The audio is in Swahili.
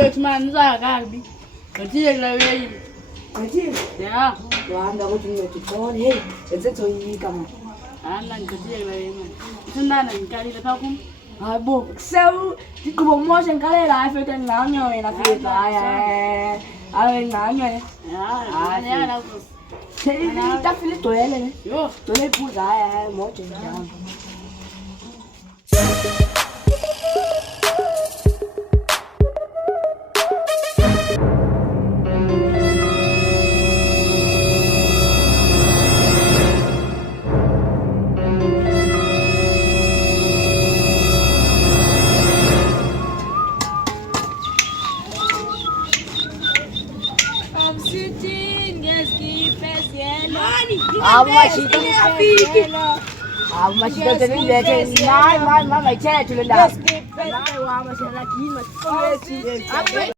wait man za gabi. Katie la wewe. Katie. Ya. Waanda ko tunyo tukoni. Hey, ezetso yi kama. Ana katie la wewe man. Tunda na nikali la kakum. Abo, seu tipo motion kale la fe tan na nyo na fe ta ya. Ai na nyo. Ya, ya na ko. Sei ta fili to ele ne. Yo, To le pu da ya motion ya. Masih tadi lihat mai mai mai cek tu dah. Mai wah masih lagi masih.